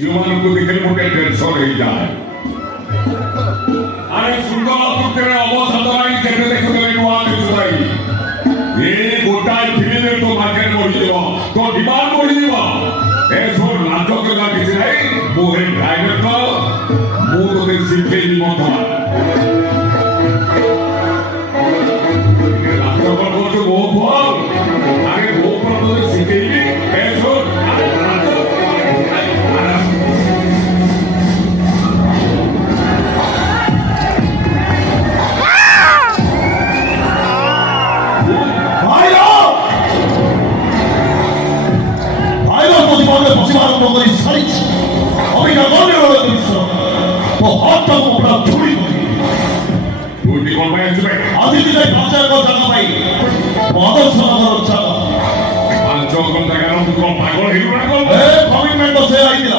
ଝିଅମାନଙ୍କୁ ଦେଖିଲେ ଗୋଟେ ଟେନସନ ହେଇଯାଏ। ଆରେ ସୁନ୍ଦର ତୃପ୍ତିରେ ଅବସାଦ ନାହିଁ ଯେତେ ଦେଖୁଥିଲେ ନୂଆ ଦisuthai ଏ ଗୋଟାଏ ଫିଲ୍ମରେ ତୋ ମାର୍କେଟ ବଢିଯିବ, ତୋ ଡିମାଣ୍ଡ ବଢିଯିବ। ଏ ସବୁ ନାଚ କରିବା କିଛି ନାହିଁ, ମୁଁ ହେ ଡାଇରେକ୍ଟର, ମୁଁ ତୋତେ ଶିଖେଇବି ମଧ୍ୟ। ନାଚ କରୁଛୁ ବହୁତ ଭଲ, ଆରେ ମୋ ଉପରେ ତୋତେ ଶିଖେଇବି। ଏ ସବୁ କମିଟମେଣ୍ଟ ସେ ଆଇଥିଲା